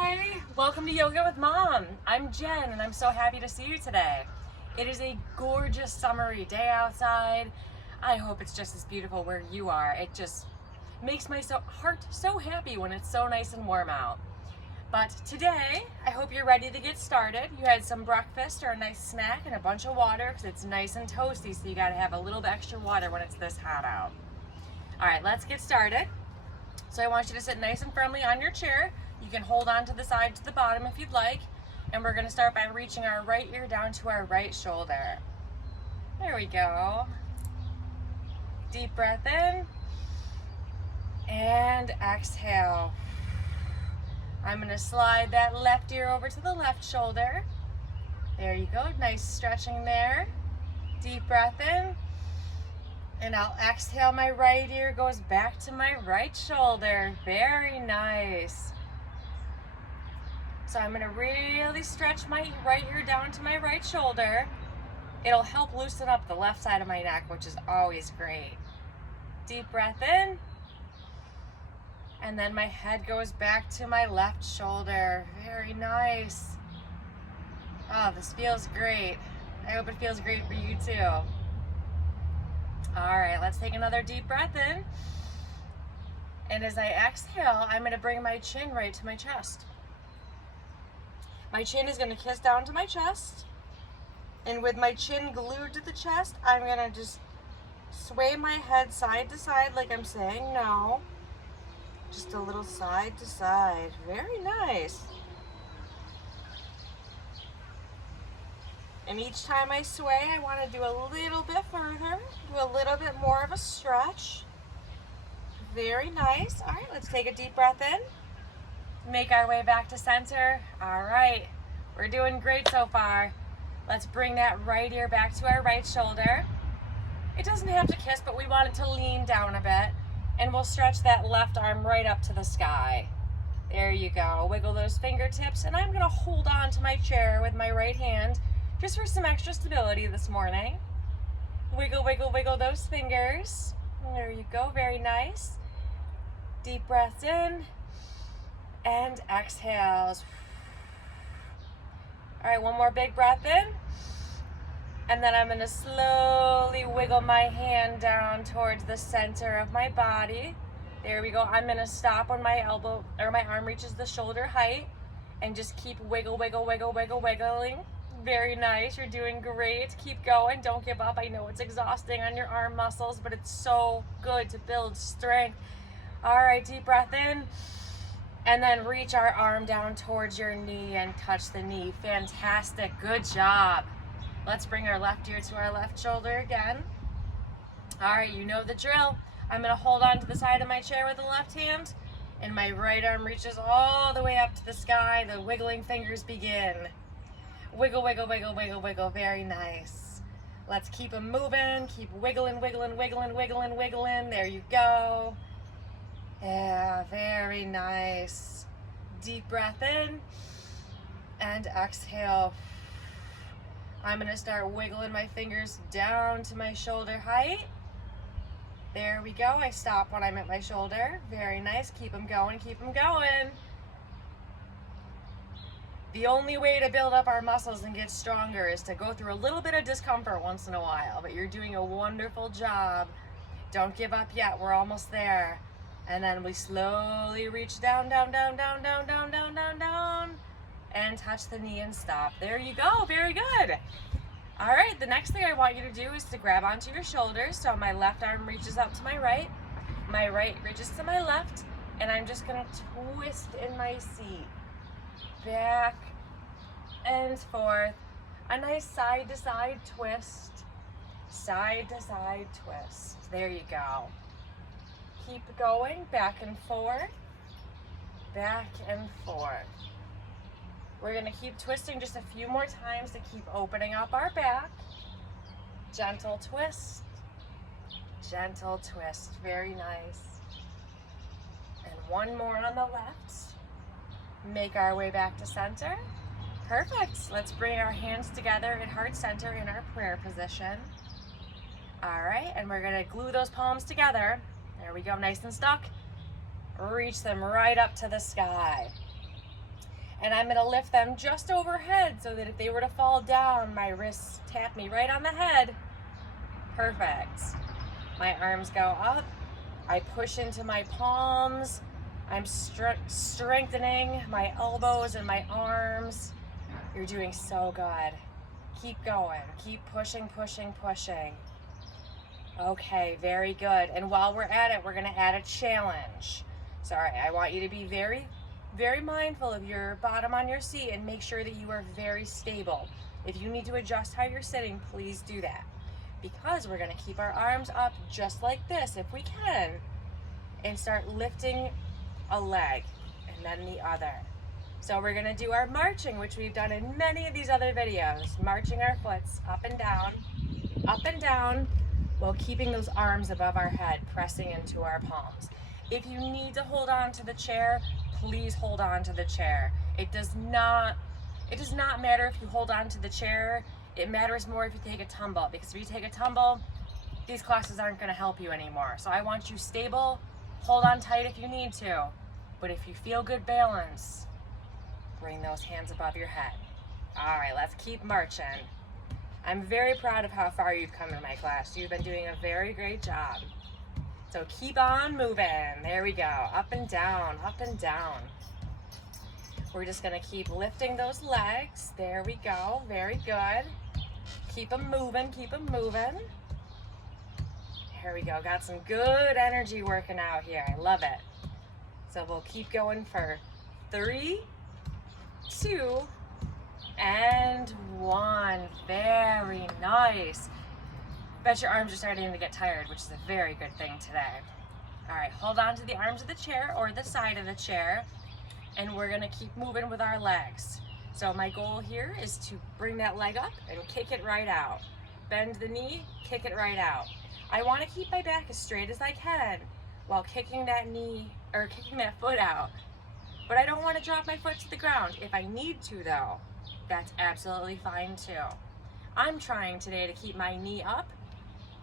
Hi, welcome to Yoga with Mom. I'm Jen and I'm so happy to see you today. It is a gorgeous summery day outside. I hope it's just as beautiful where you are. It just makes my heart so happy when it's so nice and warm out. But today, I hope you're ready to get started. You had some breakfast or a nice snack and a bunch of water because it's nice and toasty, so you gotta have a little bit extra water when it's this hot out. All right, let's get started. So I want you to sit nice and firmly on your chair. You can hold on to the side to the bottom if you'd like. And we're gonna start by reaching our right ear down to our right shoulder. There we go. Deep breath in. And exhale. I'm gonna slide that left ear over to the left shoulder. There you go, nice stretching there. Deep breath in. And I'll exhale, my right ear goes back to my right shoulder. Very nice. So I'm gonna really stretch my right ear down to my right shoulder. It'll help loosen up the left side of my neck, which is always great. Deep breath in. And then my head goes back to my left shoulder. Very nice. Oh, this feels great. I hope it feels great for you too. All right, let's take another deep breath in. And as I exhale, I'm gonna bring my chin right to my chest. My chin is gonna kiss down to my chest. And with my chin glued to the chest, I'm gonna just sway my head side to side like I'm saying no. Just a little side to side. Very nice. And each time I sway, I want to do a little bit further, do a little bit more of a stretch. Very nice. All right, let's take a deep breath in. Make our way back to center. All right, we're doing great so far. Let's bring that right ear back to our right shoulder. It doesn't have to kiss, but we want it to lean down a bit. And we'll stretch that left arm right up to the sky. There you go. Wiggle those fingertips, and I'm gonna hold on to my chair with my right hand just for some extra stability this morning. Wiggle, wiggle, wiggle those fingers. There you go, very nice. Deep breaths in and exhales. All right, one more big breath in. And then I'm gonna slowly wiggle my hand down towards the center of my body. There we go. I'm gonna stop when my elbow or my arm reaches the shoulder height and just keep wiggle, wiggle, wiggle, wiggle, wiggling. Very nice, you're doing great. Keep going, don't give up. I know it's exhausting on your arm muscles, but it's so good to build strength. All right, deep breath in. And then reach our arm down towards your knee and touch the knee. Fantastic, good job. Let's bring our left ear to our left shoulder again. All right, you know the drill. I'm gonna hold on to the side of my chair with the left hand, and my right arm reaches all the way up to the sky. The wiggling fingers begin. Wiggle, wiggle, wiggle, wiggle, wiggle. Very nice. Let's keep them moving. Keep wiggling, wiggling, wiggling, wiggling, wiggling. There you go. Yeah, very nice. Deep breath in and exhale. I'm gonna start wiggling my fingers down to my shoulder height. There we go. I stop when I'm at my shoulder. Very nice. Keep them going, keep them going. The only way to build up our muscles and get stronger is to go through a little bit of discomfort once in a while, but you're doing a wonderful job. Don't give up yet, we're almost there. And then we slowly reach down, down, down, down, down, down, down, down, down, and touch the knee and stop. There you go, very good. All right, the next thing I want you to do is to grab onto your shoulders. So my left arm reaches up to my right reaches to my left, and I'm just gonna twist in my seat. Back and forth. A nice side to side twist. Side to side twist. There you go. Keep going, back and forth. Back and forth. We're gonna keep twisting just a few more times to keep opening up our back. Gentle twist. Gentle twist. Very nice. And one more on the left. Make our way back to center. Perfect. Let's bring our hands together at heart center in our prayer position. All right, and we're gonna glue those palms together. There we go, nice and stuck. Reach them right up to the sky. And I'm gonna lift them just overhead so that if they were to fall down, my wrists tap me right on the head. Perfect. My arms go up. I push into my palms. I'm strengthening my elbows and my arms. You're doing so good. Keep going. Keep pushing, pushing, pushing. Okay, very good. And while we're at it, we're gonna add a challenge. Sorry, I want you to be very, very mindful of your bottom on your seat and make sure that you are very stable. If you need to adjust how you're sitting, please do that. Because we're gonna keep our arms up just like this, if we can, and start lifting a leg and then the other. So we're gonna do our marching, which we've done in many of these other videos, marching our foots up and down, while keeping those arms above our head, pressing into our palms. If you need to hold on to the chair, please hold on to the chair. It does not matter if you hold on to the chair. It matters more if you take a tumble, because if you take a tumble, these classes aren't gonna help you anymore. So I want you stable, hold on tight if you need to, but if you feel good balance, bring those hands above your head. All right, let's keep marching. I'm very proud of how far you've come in my class. You've been doing a very great job. So keep on moving. There we go. Up and down, up and down. We're just gonna keep lifting those legs. There we go. Very good. Keep them moving, keep them moving. Here we go. Got some good energy working out here. I love it. So we'll keep going for 3, 2, and 1. Very nice. Bet your arms are starting to get tired, which is a very good thing today. All right, hold on to the arms of the chair or the side of the chair, and we're gonna keep moving with our legs. So my goal here is to bring that leg up and kick it right out. Bend the knee, kick it right out. I wanna keep my back as straight as I can while kicking that foot out. But I don't wanna drop my foot to the ground. If I need to though, that's absolutely fine too. I'm trying today to keep my knee up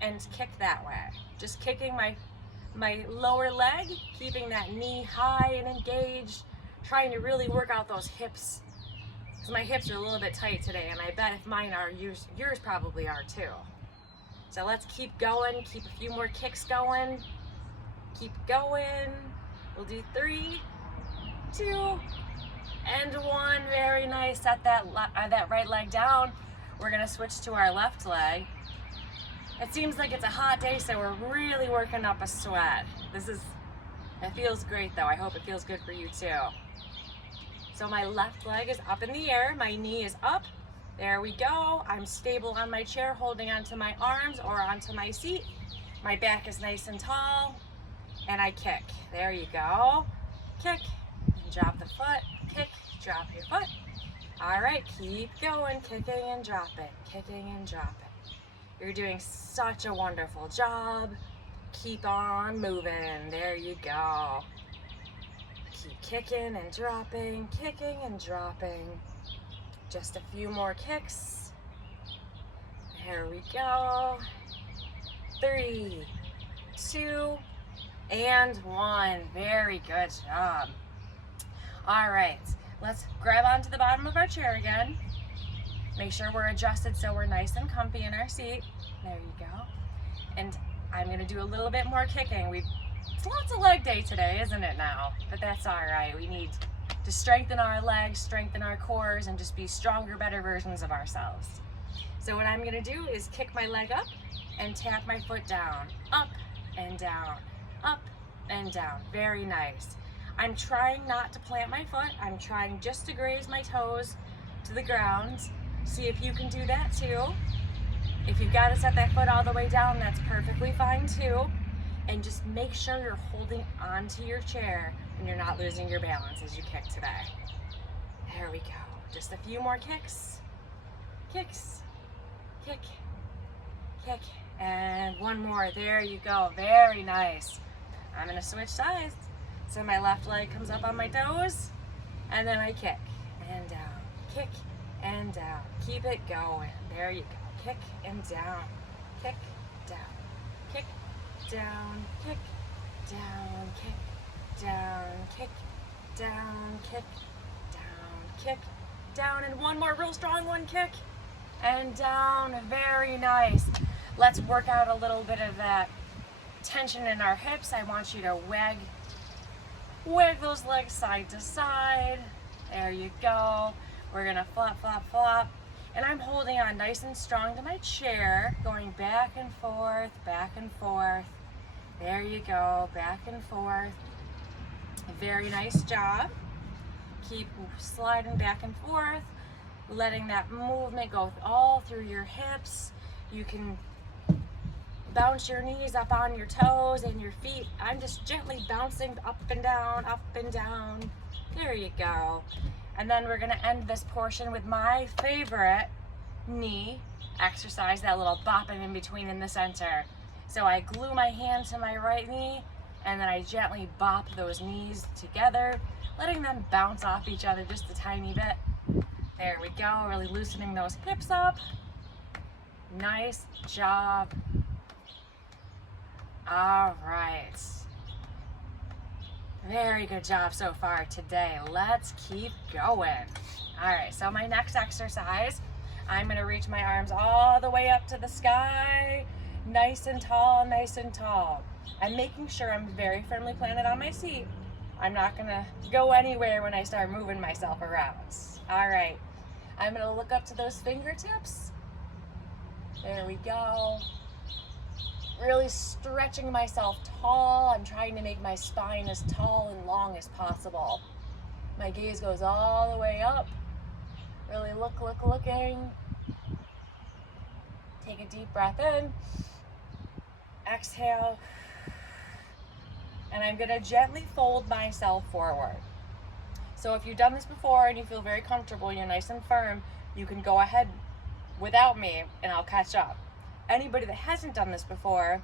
and kick that way. Just kicking my lower leg, keeping that knee high and engaged, trying to really work out those hips. Because my hips are a little bit tight today, and I bet if mine are, yours probably are too. So let's keep going, keep a few more kicks going. Keep going. We'll do 3, 2, and 1. Very nice. Set that right leg down. We're gonna switch to our left leg. It seems like it's a hot day, so we're really working up a sweat. It feels great though. I hope it feels good for you too. So my left leg is up in the air. My knee is up. There we go. I'm stable on my chair, holding onto my arms or onto my seat. My back is nice and tall, and I kick. There you go. Kick, and drop the foot. Kick, drop your foot. All right, keep going, kicking and dropping, kicking and dropping. You're doing such a wonderful job. Keep on moving. There you go. Keep kicking and dropping, kicking and dropping. Just a few more kicks. There we go. 3, 2, and 1. Very good job. All right, let's grab onto the bottom of our chair again. Make sure we're adjusted so we're nice and comfy in our seat. There you go. And I'm gonna do a little bit more kicking. It's lots of leg day today, isn't it now? But that's all right. We need to strengthen our legs, strengthen our cores, and just be stronger, better versions of ourselves. So what I'm gonna do is kick my leg up and tap my foot down. Up and down, up and down. Very nice. I'm trying not to plant my foot. I'm trying just to graze my toes to the ground. See if you can do that too. If you've got to set that foot all the way down, that's perfectly fine too. And just make sure you're holding onto your chair and you're not losing your balance as you kick today. There we go. Just a few more kicks. Kicks. Kick. Kick. And one more. There you go. Very nice. I'm going to switch sides. So my left leg comes up on my toes, and then I kick and down. Kick and down. Keep it going. There you go. Kick and down. Kick, down. Kick, down. Kick, down. Kick, down. Kick, down. Kick, down. kick, down, and one more real strong one, kick, and down. Very nice. Let's work out a little bit of that tension in our hips. I want you to wag those legs side to side. There you go. We're gonna flop, flop, flop. And I'm holding on nice and strong to my chair, going back and forth, back and forth. There you go, back and forth. Very nice job. Keep sliding back and forth, letting that movement go all through your hips. You can bounce your knees up on your toes and your feet. I'm just gently bouncing up and down, up and down. There you go. And then we're gonna end this portion with my favorite knee exercise, that little bopping in between in the center. So I glue my hand to my right knee and then I gently bop those knees together, letting them bounce off each other just a tiny bit. There we go, really loosening those hips up. Nice job. All right. Very good job so far today. Let's keep going. All right, so my next exercise, I'm gonna reach my arms all the way up to the sky, nice and tall, nice and tall. I'm making sure I'm very firmly planted on my seat. I'm not gonna go anywhere when I start moving myself around. All right, I'm gonna look up to those fingertips. There we go. Really stretching myself tall. I'm trying to make my spine as tall and long as possible. My gaze goes all the way up. Really looking. Take a deep breath in. Exhale. And I'm gonna gently fold myself forward. So if you've done this before and you feel very comfortable, you're nice and firm, you can go ahead without me and I'll catch up. Anybody that hasn't done this before,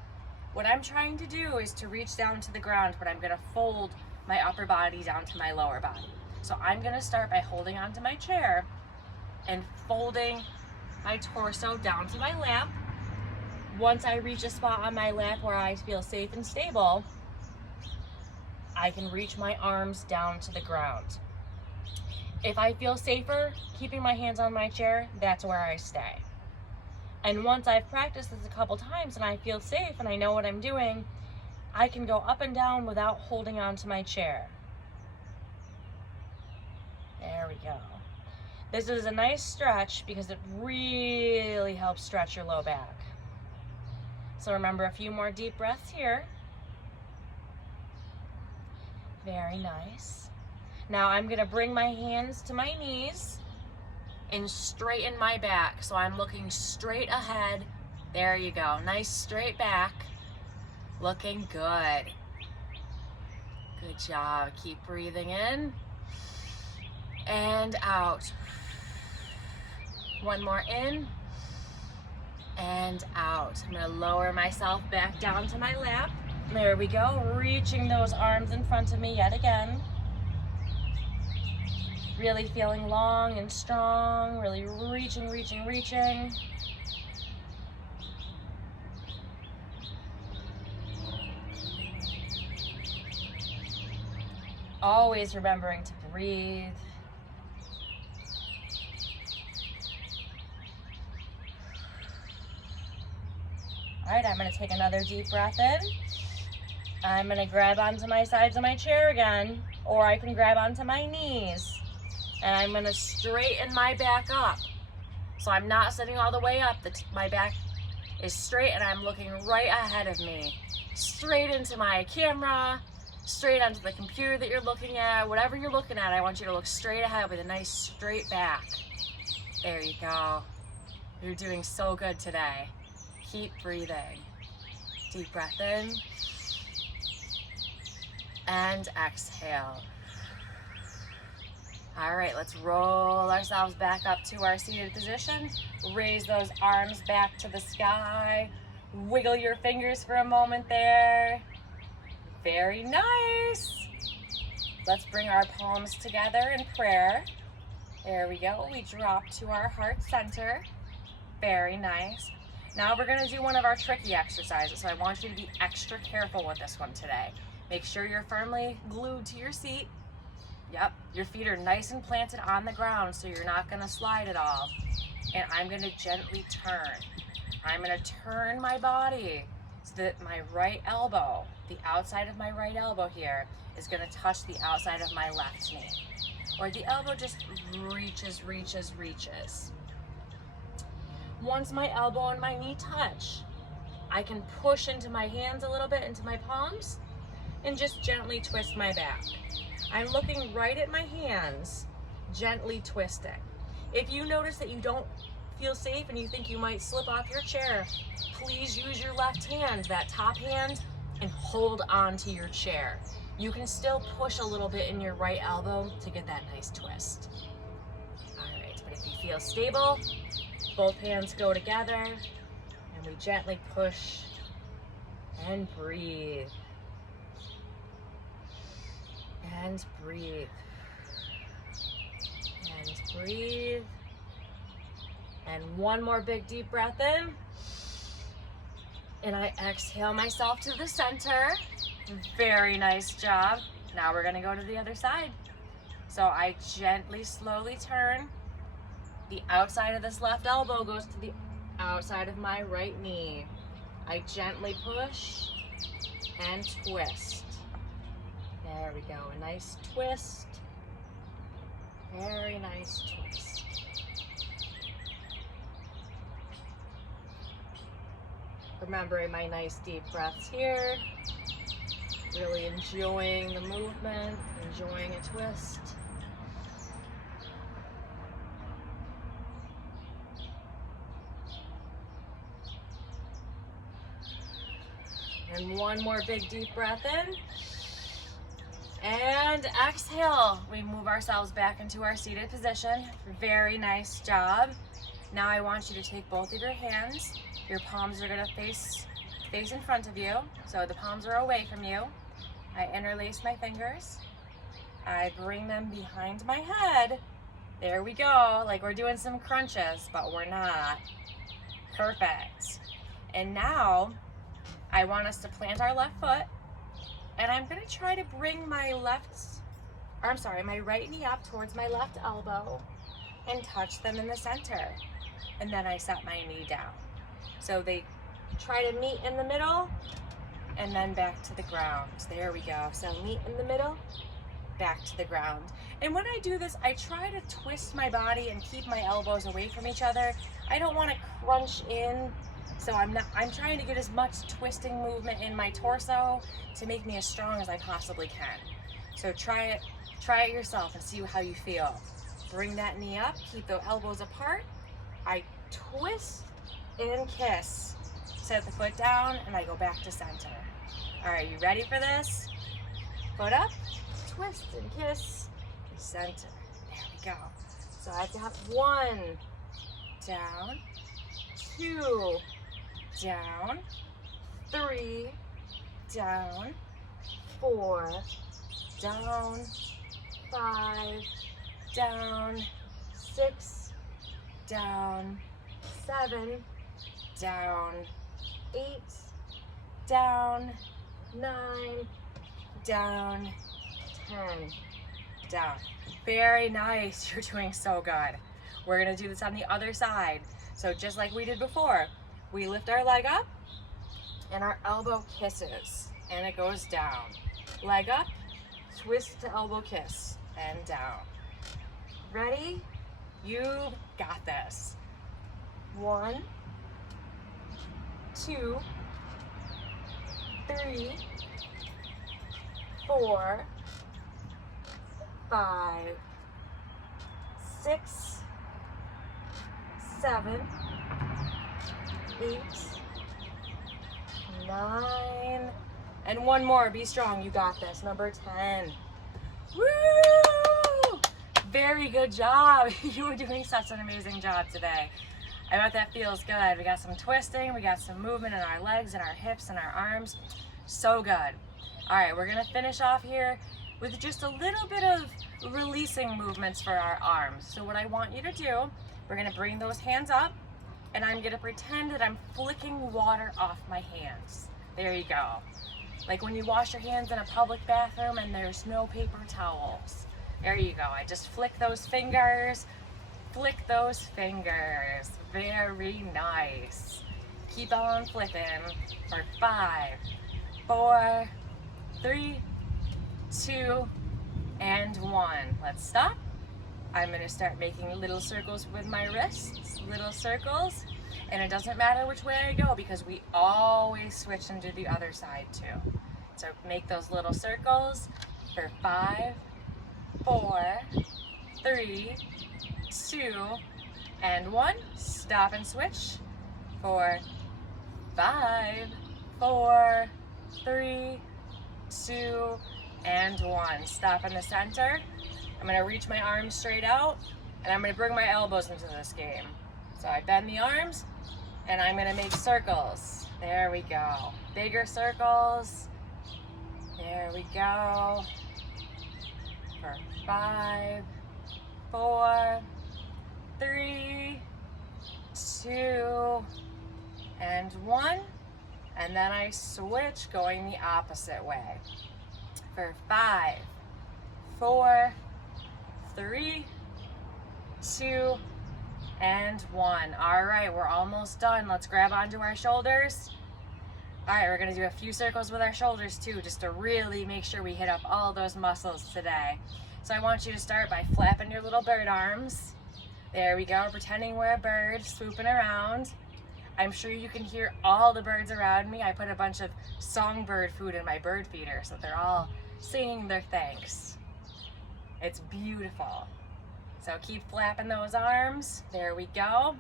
what I'm trying to do is to reach down to the ground, but I'm gonna fold my upper body down to my lower body. So I'm gonna start by holding onto my chair and folding my torso down to my lap. Once I reach a spot on my lap where I feel safe and stable, I can reach my arms down to the ground. If I feel safer keeping my hands on my chair, that's where I stay. And once I've practiced this a couple times and I feel safe and I know what I'm doing, I can go up and down without holding on to my chair. There we go. This is a nice stretch because it really helps stretch your low back. So remember, a few more deep breaths here. Very nice. Now I'm gonna bring my hands to my knees and straighten my back. So I'm looking straight ahead. There you go, nice straight back. Looking good. Good job, keep breathing in and out. One more in and out. I'm gonna lower myself back down to my lap. There we go, reaching those arms in front of me yet again. Really feeling long and strong, really reaching. Always remembering to breathe. All right, I'm gonna take another deep breath in. I'm gonna grab onto my sides of my chair again, or I can grab onto my knees. And I'm gonna straighten my back up. So I'm not sitting all the way up, my back is straight and I'm looking right ahead of me. Straight into my camera, straight onto the computer that you're looking at, whatever you're looking at, I want you to look straight ahead with a nice straight back. There you go. You're doing so good today. Keep breathing. Deep breath in and exhale. All right, let's roll ourselves back up to our seated position. Raise those arms back to the sky. Wiggle your fingers for a moment there. Very nice. Let's bring our palms together in prayer. There we go. We drop to our heart center. Very nice. Now we're gonna do one of our tricky exercises, so I want you to be extra careful with this one today. Make sure you're firmly glued to your seat. Yep, your feet are nice and planted on the ground, so you're not gonna slide at all. And I'm gonna gently turn. I'm gonna turn my body so that my right elbow, the outside of my right elbow here, is gonna touch the outside of my left knee. Or the elbow just reaches, reaches, reaches. Once my elbow and my knee touch, I can push into my hands a little bit, into my palms, and just gently twist my back. I'm looking right at my hands, gently twisting. If you notice that you don't feel safe and you think you might slip off your chair, please use your left hand, that top hand, and hold on to your chair. You can still push a little bit in your right elbow to get that nice twist. All right, but if you feel stable, both hands go together, and we gently push and breathe. And breathe. And breathe. And one more big deep breath in. And I exhale myself to the center. Very nice job. Now we're gonna go to the other side. So I gently, slowly turn. The outside of this left elbow goes to the outside of my right knee. I gently push and twist. There we go, a nice twist. Very nice twist. Remembering my nice deep breaths here. Really enjoying the movement, enjoying a twist. And one more big deep breath in. And exhale. We move ourselves back into our seated position. Very nice job. Now I want you to take both of your hands. Your palms are gonna face in front of you. So the palms are away from you. I interlace my fingers. I bring them behind my head. There we go. Like we're doing some crunches, but we're not. Perfect. And now I want us to plant our left foot, and I'm gonna try to bring my right knee up towards my left elbow and touch them in the center. And then I set my knee down. So they try to meet in the middle and then back to the ground. There we go. So meet in the middle, back to the ground. And when I do this, I try to twist my body and keep my elbows away from each other. I don't want to crunch in. So I'm trying to get as much twisting movement in my torso to make me as strong as I possibly can. So try it yourself and see how you feel. Bring that knee up, keep the elbows apart. I twist and kiss. Set the foot down and I go back to center. All right, you ready for this? Foot up, twist and kiss, center. There we go. So I've got 1, down, 2, down, 3, down, 4, down, 5, down, 6, down, 7, down, 8, down, 9, down, 10, down. Very nice. You're doing so good. We're gonna do this on the other side. So just like we did before, we lift our leg up and our elbow kisses and it goes down. Leg up, twist to elbow kiss and down. Ready? You got this. 1, 2, 3, 4, 5, 6, 7, 8, 9, and one more. Be strong. You got this. Number 10. Woo! Very good job. You were doing such an amazing job today. I bet that feels good. We got some twisting, we got some movement in our legs and our hips and our arms. So good. All right, we're gonna finish off here with just a little bit of releasing movements for our arms. So what I want you to do, we're gonna bring those hands up and I'm gonna pretend that I'm flicking water off my hands. There you go. Like when you wash your hands in a public bathroom and there's no paper towels. There you go. I just flick those fingers. Flick those fingers. Very nice. Keep on flicking for 5, 4, 3, 2, and 1. Let's stop. I'm going to start making little circles with my wrists, little circles. And it doesn't matter which way I go because we always switch and do the other side too. So make those little circles for 5, 4, 3, 2, and 1. Stop and switch for 5, 4, 3, 2, and 1. Stop in the center. I'm going to reach my arms straight out and I'm going to bring my elbows into this game. So I bend the arms and I'm going to make circles. There we go. Bigger circles. There we go. For 5, 4, 3, 2, and 1. And then I switch going the opposite way. For 5, 4, 3, 2, and 1. All right, we're almost done. Let's grab onto our shoulders. All right, we're gonna do a few circles with our shoulders too, just to really make sure we hit up all those muscles today. So I want you to start by flapping your little bird arms. There we go, pretending we're a bird, swooping around. I'm sure you can hear all the birds around me. I put a bunch of songbird food in my bird feeder, so they're all singing their thanks. It's beautiful. So keep flapping those arms. There we go.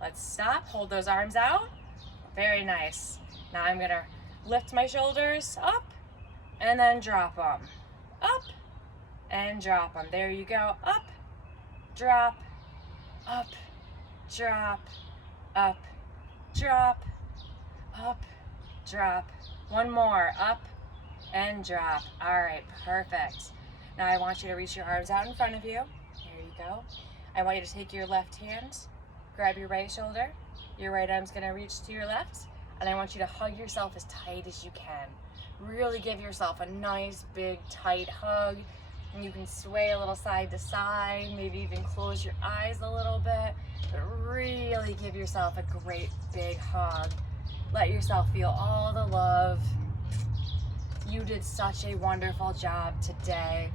Let's stop, hold those arms out. Very nice. Now I'm gonna lift my shoulders up and then drop them. Up and drop them. There you go. Up, drop, up, drop, up, drop, up, drop. One more. Up and drop. All right, perfect. Now I want you to reach your arms out in front of you. There you go. I want you to take your left hand, grab your right shoulder. Your right arm's gonna reach to your left, and I want you to hug yourself as tight as you can. Really give yourself a nice, big, tight hug. And you can sway a little side to side, maybe even close your eyes a little bit, but really give yourself a great, big hug. Let yourself feel all the love. You did such a wonderful job today.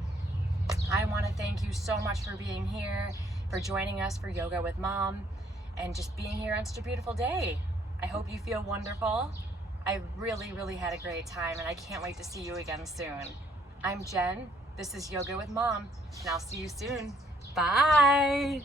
I want to thank you so much for being here, for joining us for Yoga with Mom, and just being here on such a beautiful day. I hope you feel wonderful. I really, really had a great time, and I can't wait to see you again soon. I'm Jen. This is Yoga with Mom, and I'll see you soon. Bye.